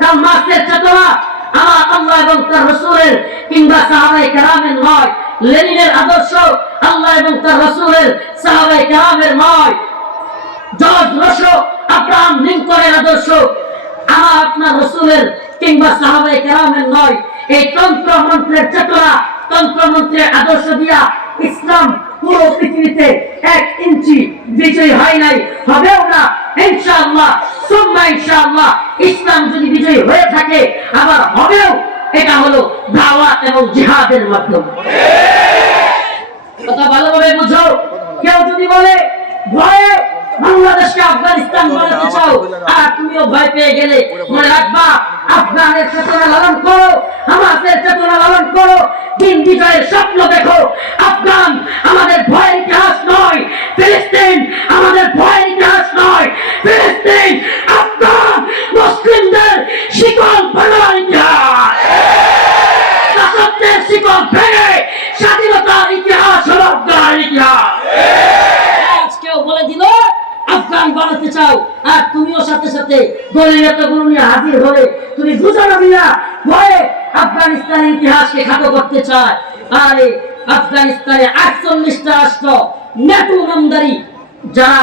কার্ল মার্ক্সের চেতনা আমার আল্লাহ এবং তার রাসূলের কিংবা সাহাবায়ে কেরামের নয়। লেনিনের আদর্শ আল্লাহ এবং তার রাসূলের, সাহাবায়ে কেরামের নয়। জর্জ রুসো, আব্রাহাম লিঙ্কনের আদর্শ আমার আপনার রাসূলের কিংবা সাহাবায়ে কেরামের নয়। এই তন্ত্র মন্ত্রের চেতনা, তন্ত্র মন্ত্রের আদর্শ দিয়া ইসলাম পুরো পৃথিবীতে 1 ইঞ্চি বিজয়ী হয় নাই, হবেও না ইনশাআল্লাহ। সুম্মা ইনশাআল্লাহ ইসলাম যদি বিজয়ী হয়ে থাকে আবার হবেও, এটা হলো দাওয়াত এবং জিহাদের মাধ্যমে। কথা ভালোভাবে বুঝো। কেউ যদি বলে ভয়ে বাংলাদেশকে আফগানিস্তান বানাতে চাও আর তুমিও ভয় পেয়ে গেলে, মনে রাখবা আফগানের চেতনা লালন করো, হামাসের চেতনা লালন করো, দিন বিজয়ের স্বপ্ন দেখো। আফগান আমাদের ভয়ের ইতিহাস নয়, ফিলিস্তিন আমাদের ভয়ের ইতিহাস নয়। ফিলিস্তিন আফগান মুসলিমদের শিকল ভাঙার ইতিহাস। দাসত্বের শিকল ভেঙে স্বাধীনতার ইতিহাস হলো আফগানের ইতিহাস। আজকেও বলে দিল আফগান বানাতে চাও আর তুমিও সাথে সাথে আদালতে দলীয় নেতাগুলো নিয়ে হাজির হলে তুমি বুঝো না ভয়ে আফগানিস্তানের ইতিহাসকে খাটো করতে চায়। আরে আফগানিস্তানে 48টা রাষ্ট্র ন্যাটো নামদারি, যারা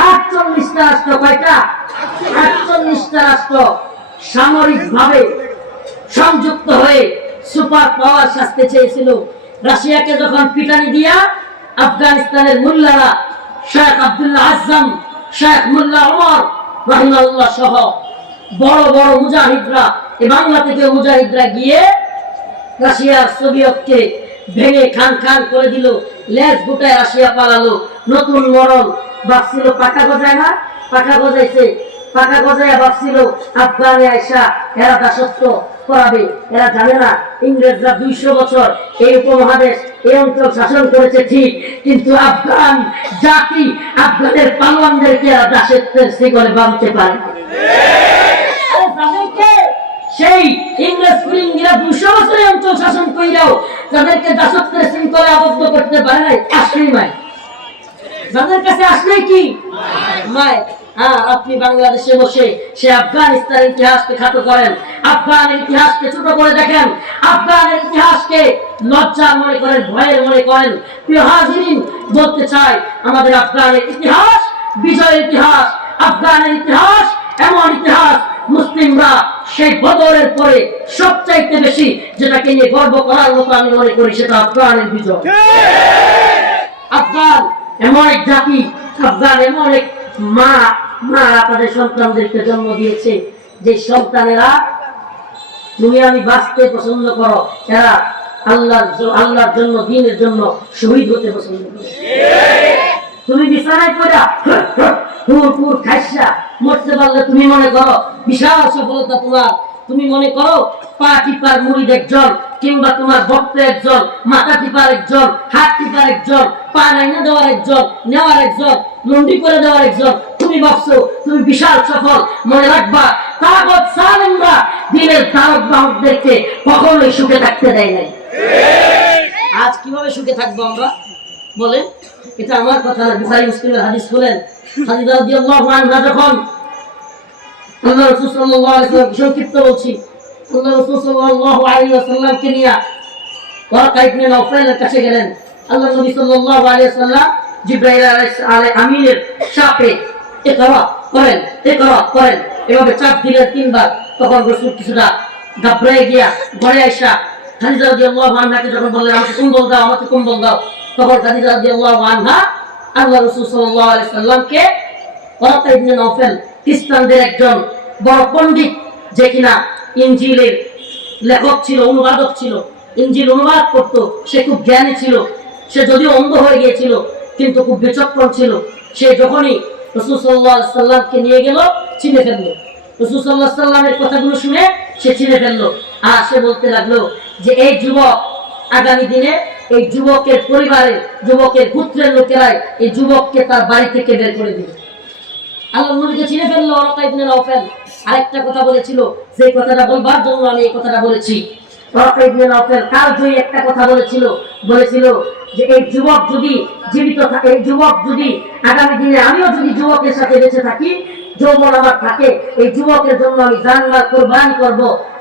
48টা রাষ্ট্র, কয়টা? 48টা রাষ্ট্র সামরিক ভাবে সংযুক্ত হয়ে সুপার পাওয়ার সাজতে চেয়েছিল। রাশিয়াকে যখন পিটানি দিয়া আফগানিস্তানের মোল্লারা শেখ আব্দুল্লাহ আজম, শেখ মোল্লা ওমর রাহিমাহুল্লাহ সহ বড় বড় মুজাহিদরা, বাংলা থেকে মুজাহিদরা গিয়ে রাশিয়ার সোভিয়েতকে ভেঙে খান খান করে দিল, লেজ গুটায় রাশিয়া পালালো। নতুন মরণ ভাবছিল পাকা গজায় না, পাকা গজাইছে, পাকা গজায় ভাবছিল আফগানে আইসা এরা দাসত্ব করাবে। এরা জানে না ইংরেজরা 200 বছর এই উপমহাদেশ, এই অঞ্চল শাসন করেছে ঠিক, কিন্তু আফগান জাতি, আফগানের পালোয়ানদেরকে এরা দাসত্বের শিকলে বাঁধতে পারে না। সেই ইংরেজ কুলিঙ্গিরা 200 বছর এই অঞ্চল শাসন কইরাও যাদেরকে দাসত্বের শৃঙ্খলে আবদ্ধ করতে পারে নাই, আসলেই মায়। যাদের কাছে আসলেই কি মায়। আপনি বাংলাদেশে বসে সে আফগানিস্তানের ইতিহাসকে খাটো করেন, আফগানের ইতিহাসকে ছোট করে দেখেন, আফগানের ইতিহাসকে লজ্জা মনে করেন, ভয়ের মনে করেন। প্রিয় হাজিরিন, বলতে চাই আমাদের আফগানের ইতিহাস বিজয়ের ইতিহাস। আফগানের ইতিহাস এমন ইতিহাস, মুসলিমরা সেই বদরের পরে সবচাইতে বেশি যেটাকে নিয়ে গর্ব করার মতো আমি মনে করি সেটা আফগানের বিজয়। আফগান এমন এক জাতি, আফগান এমন এক মারা তাদের সন্তানদেরকে জন্ম দিয়েছে যে সন্তানেরা তুমি আমি বাঁচতে পছন্দ করো, এরা আল্লাহর জন্য, দ্বীনের জন্য শহীদ হতে পছন্দ করে। তুমি বিছানায় পড়া হুর খাইসা মরতে পারলে তুমি মনে করো বিশাল সফলতা তোমার। তুমি মনে করো পা টিপার মুরিদ একজন, কিংবা তোমার ভক্ত একজন, মাথা টিপার একজন, হাত টিপার একজন, পা নাইনা দেওয়ার একজন, নেওয়ার একজন, লন্ডি করে দেওয়ার একজন, তুমি ভাবছো তুমি বিশাল সফল। মনে রাখবা তাগত সালেমরা দিনের তারক বাহকদেরকে কখনোই সুখে থাকতে দেয় নাই। আজ কিভাবে সুখে থাকবো আমরা বলেন? এটা আমার কথা না, বুখারী মুসলিমের হাদিস বলেন। খাদিজা রাদিয়াল্লাহু আনহা যখন আল্লাহ রাসূল সাল্লাল্লাহু আলাইহি ওয়াসাল্লাম, সংক্ষিপ্ত বলছি, আল্লাহ রাসূল সাল্লাল্লাহু আলাইহি ওয়াসাল্লামকে নিয়ে ওয়ারাকা ইবনে নাওফালের কাছে গেলেন। আল্লাহ নবী সাল্লাল্লাহু আলাইহি ওয়াসাল্লাম জিবরাইল আলাইহিস আমিনের চাপে ইকরা করেন, ইকরা করেন এভাবে চাপ দিলেন 3 বার। তখন রাসূল কিছুটা ঘাবড়ে গিয়া ঘরে আইসা খাদিজা রাদিয়াল্লাহু আনহাকে যখন বললেন আমাকে কম্বল দাও, আমাকে কম্বল দাও, তখন খাদিজা রাদিয়াল্লাহু আনহা আল্লাহ রাসূল সাল্লাল্লাহু আলাইহি ওয়াসাল্লামকে ওয়ারাকা ইবনে নাওফাল, খ্রিস্টানদের একজন বড় পণ্ডিত, যে কিনা ইনজিলের লেখক ছিল, অনুবাদক ছিল, ইনজিল অনুবাদ করত, সে খুব জ্ঞানী ছিল। সে যদিও অন্ধ হয়ে গিয়েছিল কিন্তু খুব বিচক্ষণ ছিল। সে যখনই রাসূল সাল্লাল্লাহু আলাইহি ওয়াসাল্লামকে নিয়ে গেল, চিনে ফেললো। রাসূল সাল্লাল্লাহু আলাইহি ওয়াসাল্লামের কথাগুলো শুনে সে চিনে ফেললো। আর সে বলতে লাগলো যে এই যুবক, আগামী দিনে এই যুবকের পরিবারের, যুবকের পুত্রের লোকেরাই এই যুবককে তার বাড়ি থেকে বের করে দিবে। আল্লাহ নবীকে চিনে ফেললো ওয়ারাকা ইবনে নাওফাল। আরেকটা কথা বলেছিল, যে কথাটা বলবার জন্য আমি এই কথাটা বলেছি। ওয়ারাকা ইবনে নাওফাল কালজয়ী একটা কথা বলেছিল যে এই যুবক যদি জীবিত থাকে, এই যুবক যদি আগামী দিনে আমিও যদি যুবকের সাথে বেঁচে থাকি, যৌবন আমার থাকে, এই যুবকের জন্য আমি জানমাল কুরবানি করব।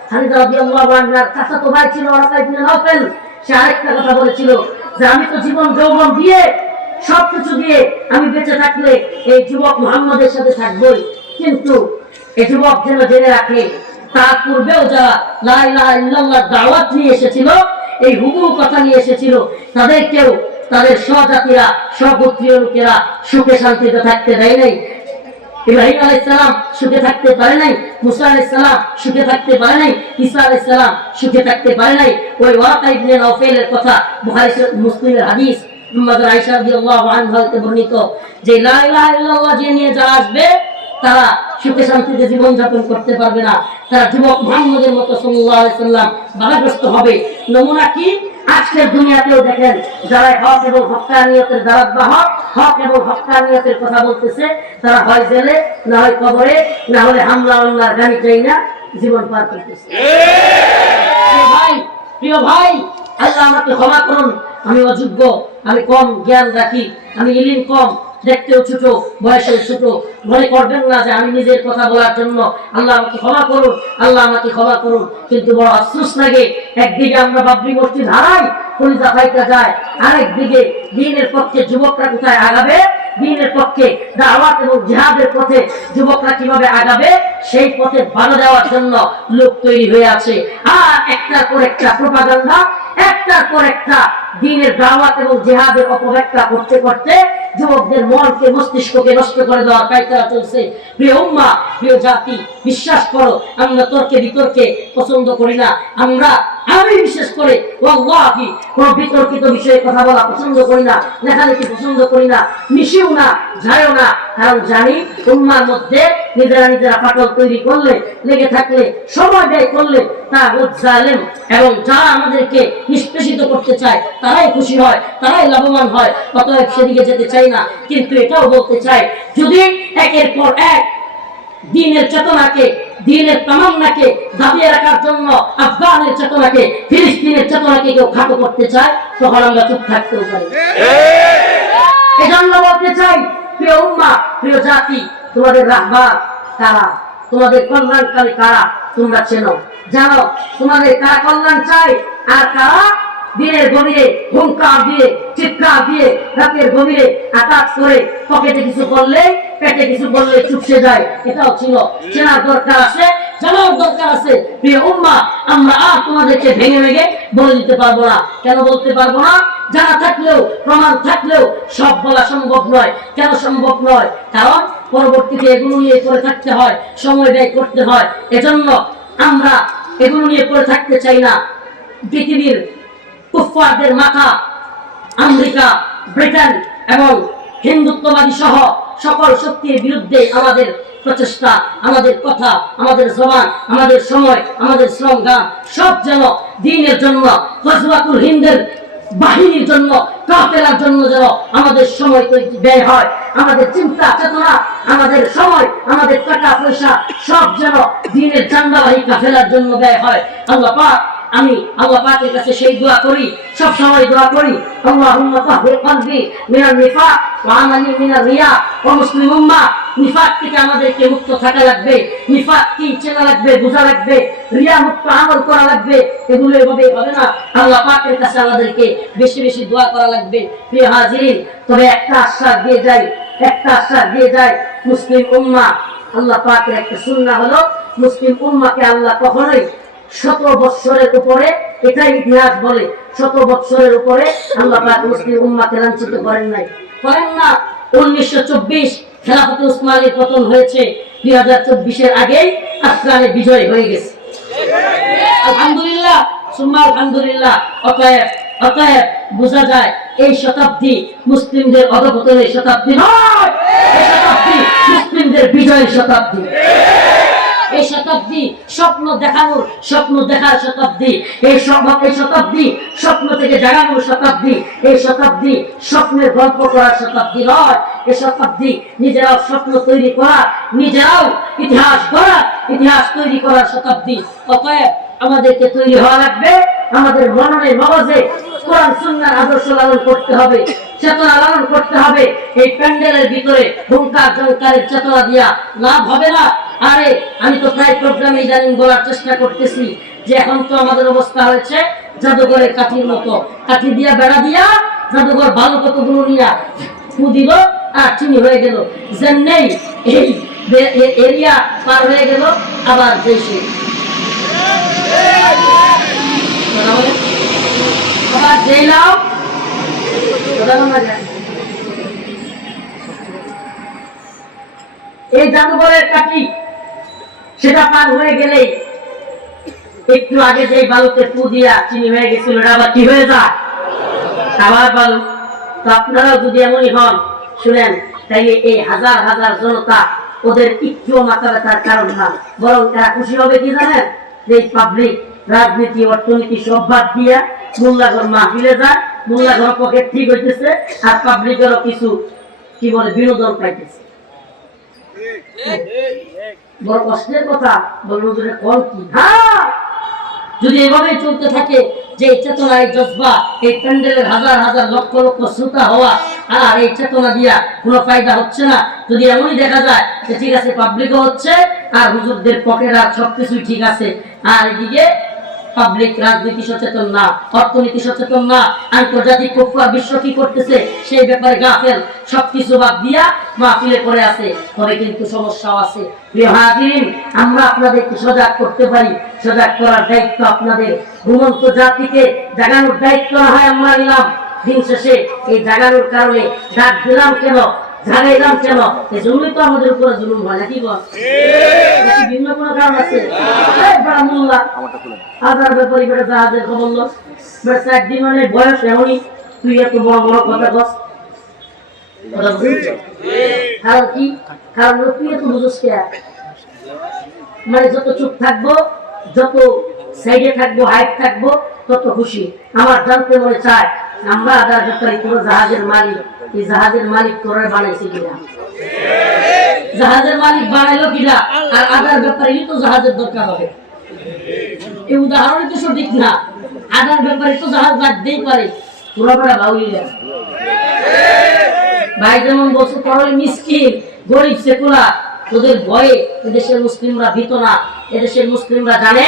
খাদিজা রাদিয়াল্লাহু আনহার চাচাতো ভাই ছিল ওয়ারাকা ইবনে নাওফাল। সে আরেকটা কথা বলেছিল যে আমি তো জীবন যৌবন দিয়ে সবকিছু দিয়ে আমি বেঁচে থাকলে এই যুবক মুহাম্মদের সাথে থাকবই, কিন্তু এই যুবক যেন জেনে রাখে তার পূর্বেও যারা লা ইলাহা ইল্লাল্লাহর দাওয়াত নিয়ে এসেছিল, এই হুবহু কথা নিয়ে এসেছিল, তাদেরকেও তাদের স্বজাতিরা, স্বগোত্রীয় লোকেরা সুখে শান্তিতে থাকতে দেয় নাই। ইব্রাহিম আলাইহিস সালাম সুখে থাকতে পারে নাই, মুসা আলাইহিস সালাম সুখে থাকতে পারে নাই, ঈসা আলাইহিস সালাম সুখে থাকতে পারে নাই। ওই ওয়ারাকা ইবনে নাওফালের কথা বুখারী মুসলিমের হাদিস, আয়েশা রাদিয়াল্লাহু আনহা থেকে বর্ণিত, যে লা ইলাহা ইল্লাল্লাহ যে নিয়ে যারা আসবে তারা সুখে শান্তিতে জীবন যাপন করতে পারবে না, তারা যুবক মুহাম্মদের মতো সাল্লাল্লাহু আলাইহি সাল্লাম বাধাগ্রস্ত হবে। নমুনা কি? আজকের দুনিয়াতেও দেখেন যারা হক এবং হক্কানিয়তের দাওয়াত বাহক, হক এবং হক্কানিয়তের কথা বলতেছে, তারা হয় জেলে, না হয় কবরে, না হলে হামলা মামলার গাড়ি চাই না জীবন পার করতেছে। প্রিয় ভাই, আল্লাহ আমাকে ক্ষমা করুন, আমি অযোগ্য, আমি কম জ্ঞান রাখি, আমি ইলম কম, দেখতেও ছোট, বয়সে ছোট। মনে করবেন না যে আমি নিজের কথা বলার জন্য আল্লাহ আমাকে ক্ষমা করুন, আল্লাহ আমাকে ক্ষমা করুন। কিন্তু বড় আফসোস লাগে, একদিকে আমরা বাবরি মসজিদ হারাই, কলিজা ফাইটা যায়, আরেকদিকে দ্বীনের পক্ষে যুবকরা কোথায় আগাবে, দ্বীনের পক্ষে দাওয়াত এবং জিহাদের পথে যুবকরা কিভাবে আগাবে সেই পথে বাধা দেওয়ার জন্য লোক তৈরি হয়ে আছে। আর একটার পর একটা প্রোপাগান্ডা, একটার পর একটা দ্বীনের দাওয়াত এবং জিহাদের অপব্যাখ্যা করতে করতে যুবকদের মনকে, মস্তিষ্ককে নষ্ট করে দেওয়ার কায়দা চলছে। প্রিয় উম্মাহ, প্রিয় জাতি, বিশ্বাস করো, আমরা তর্কে বিতর্কে পছন্দ করি না। আমি বিশেষ করে ওয়াল্লাহি কোন বিতর্কিত বিষয়ে কথা বলা পছন্দ করি না, লেখালেখি পছন্দ করি না, মিশিও না, যাইও না। কারণ জানি উম্মার মধ্যে নিজেরা ফাটল তৈরি করলে, লেগে থাকলে, সময় ব্যয় করলে তা জালেম এবং যারা আমাদেরকে নিষ্পেষিত করতে চায় তারাই খুশি হয়, তারাই লাভবান হয়। অতএব সেদিকে যেতে চাই না। কিন্তু এটাও বলতে চাই, যদি একের পর এক দ্বীনের চেতনাকে, দ্বীনের তামান্নাকে দাবিয়ে রাখার জন্য আফগানের চেতনাকে, ফিলিস্তিনের চেতনাকে কেউ খাটো করতে চায়, তখন আমরা চুপ থাকতেও পারি। এজন্য বলতে চাই, প্রিয় উম্মাহ, প্রিয় জাতি, তোমাদের রাহবার কারা, তোমাদের কল্যাণকারী কারা তোমরা চেনো, জানো। তোমাদের কারা কল্যাণ চাই আর কারা দিনের গভীরে হুঙ্কার দিয়ে, চিৎকার দিয়ে, রাতের গভীরে আঘাত করে পকেটে কিছু করলে, পেটে কিছু বললে চুপসে যায়। এটাও ছিল, চেনার দরকার আছে, জানার দরকার আছে। প্রিয় উম্মাহ, আমরা আর তোমাদেরকে ভেঙে ভেঙে বলে দিতে পারবো না। কেন বলতে পারবো না? জানা থাকলেও, প্রমাণ থাকলেও সব বলা সম্ভব নয়। কেন সম্ভব নয়? কারণ পরবর্তীতে এগুলো নিয়ে পড়ে থাকতে হয়, সময় ব্যয় করতে হয়। এজন্য আমরা এগুলো নিয়ে পড়ে থাকতে চাই না। পৃথিবীর কুফফারদের মাথা আমেরিকা, ব্রিটেন এবং হিন্দুত্ববাদী সহ সকল শক্তির বিরুদ্ধে আমাদের প্রচেষ্টা, আমাদের কথা, আমাদের জবান, আমাদের সময়, আমাদের শ্রমগান সব যেন দ্বীনের জন্য, গজওয়াতুল হিন্দের বাহিনীর জন্য, কাফেলার জন্য যেন আমাদের সময় ব্যয় হয়। আমাদের চিন্তা চেতনা, আমাদের সময়, আমাদের টাকা পয়সা সব যেন দ্বীনের জান্দাবাহী কাফেলার জন্য ব্যয় হয়। আল্লাহ পাক, আমি আল্লাহ পাকের কাছে সেই দোয়া করি, সব সময় দোয়া করি, আল্লাহুম্মা তাহহির কলবি মিনাল নিফাক ওয়া আমালি মিনার রিয়া। ও মুসলিম উম্মাহ, নিফাক থেকে আমাদেরকে মুক্ত থাকা লাগবে। নিফাক কি চেনা লাগবে, বোঝা লাগবে, রিয়া মুক্ত আমল করা লাগবে। এগুলো এভাবে হবে না। আল্লাহ পাকের কাছে আমাদেরকে বেশি বেশি দোয়া করা লাগবে। প্রিয় হাজিরিন, তবে একটা আশ্বাস দিয়ে যাই, একটা আশ্বাস দিয়ে যাই, মুসলিম উম্মাহ, আল্লাহ পাকের একটা সুন্নাহ হলো, মুসলিম উম্মাহকে আল্লাহ কখনোই 100 বছরের উপরে, এটাই ইতিহাস বলে, 100 বছরের উপরে আল্লাহ পাক মুসলিম উম্মাহকে লাঞ্ছিত করেন নাই, করেন না। 1924 খেলাফতে উসমানীর পতন হয়েছে, 2024 আগেই আফগানে বিজয় হয়ে গেছে। আলহামদুলিল্লাহ, সুম্মা আলহামদুলিল্লাহ। অতএব বোঝা যায় এই শতাব্দী মুসলিমদের অধঃপতনের শতাব্দী নয়, এই শতাব্দী মুসলিমদের বিজয়ের শতাব্দী। এই শতাব্দী স্বপ্ন দেখানোর, স্বপ্ন দেখার শতাব্দী। এই শতাব্দী স্বপ্ন থেকে জাগানোর শতাব্দী। এই শতাব্দী স্বপ্নের গল্প করার শতাব্দী নয়। এই শতাব্দী নিজেরাও স্বপ্ন তৈরি করার, নিজেরাও ইতিহাস গড়ার, ইতিহাস তৈরি করার শতাব্দী। অতএব আমাদেরকে তৈরি হওয়া লাগবে, আমাদের মননে মগজে কোরআন সুন্নাহর আদর্শ লালন করতে হবে, চেতনা লালন করতে হবে। এই প্যান্ডেলের ভিতরে হুঙ্কার জঙ্কারের চেতনা দিয়া লাভ হবে না। আরে আমি তো প্রায় প্রোগ্রামে ইদানিং বলার চেষ্টা করতেছি যে এখন তো আমাদের অবস্থা হয়েছে জাদুঘরের কাঠির মতো, কাঠি দিয়া বেড়া দিয়া জাদুঘর ভালো কতগুলো নিয়া ফু দিল আর চিনি হয়ে গেল। যেমনি এই এরিয়া পার হয়ে গেল আবার দেশে, আবার জেলাও এই জাদুঘরের কাঠি সেটা পার হয়ে গেলেই একটু আগে যে বালুতে পু দিয়া চিনি হয়ে গেছিল ওটা আবার কি হয়ে যায়, আবার বালু। তো আপনারাও যদি এমনই হন, শুনেন, তাইলে এই হাজার হাজার জনতা ওদের একটু মাথা ব্যথার কারণ না, বরং তারা খুশি হবে কি জানেন, যে পাবলিক রাজনীতি, অর্থনীতি সব বাদ দিয়া মোল্লাঘর মাহফিলে যায়, মোল্লাঘর পকেট ঠিক হইতেছে আর পাবলিকেরও কিছু কি বলে বিনোদন পাইতেছে। বড় কষ্টের কথা, বলবো কল কি। হ্যাঁ, যদি এভাবে চলতে থাকে, যে চেতনা, এই জজবা, এই প্যান্ডেলের হাজার হাজার লক্ষ লক্ষ শ্রোতা হওয়া, আর এই চেতনা দিয়া কোনো ফায়দা হচ্ছে না। যদি এমনই দেখা যায় যে ঠিক আছে পাবলিকও হচ্ছে আর হুজুরদের পকেটে সবকিছুই ঠিক আছে, আর এদিকে পাবলিক রাজনীতি সচেতন না, অর্থনীতি সচেতন না, আন্তর্জাতিক কুফফার বিশ্ব কি করতেছে সেই ব্যাপারে গাফেল, সবকিছু বাদ দিয়া মাহফিলে পড়ে আছে, তবে কিন্তু সমস্যাও আছে। প্রিয় হাজিরিন, আমরা আপনাদেরকে সজাগ করতে পারি, সজাগ করার দায়িত্ব আপনাদের। ঘুমন্ত জাতিকে জাগানোর দায়িত্ব না হয় আমরা নিলাম, দিন শেষে এই জাগানোর কারণে ডাক দিলাম কেন, জাগাইলাম কেন, এই জন্যই তো আমাদের উপরে জুলুম হয় নাকি বল? ভিন্ন কোনো কারণ আছে? বড় মোল্লা আদার ব্যাপারে বেড়ে জাহাজের খবর লস বেড়ে 4 দিন মানে বয়স এমনই, তুই এত বড় বড় কথা কস, কারণ কি? কারণ তুই এত বুঝোস কে? মানে যত চুপ থাকবো, যত সাইডে থাকবো, হাইট থাকবো, তত খুশি। আমার জানতে মনে চায় আমরা আদার ব্যাপারে পুরো জাহাজের মালিক, এই জাহাজের মালিক করে বানাইছি কিনা? জাহাজের মালিক বানাইলো কিনা? আর আদার ব্যাপারে তো জাহাজের দরকার হবে। এই উদাহরণ তো সঠিক না, আদার ব্যাপারে তো জাহাজ লাগতেই পারে। পুরোপুরা বাউলিরা ভাই যেমন বলছে তরল মিসকিন গরিব সেকুলার, তোদের ভয়ে এদেশের মুসলিমরা ভীত না, এদেশের মুসলিমরা জানে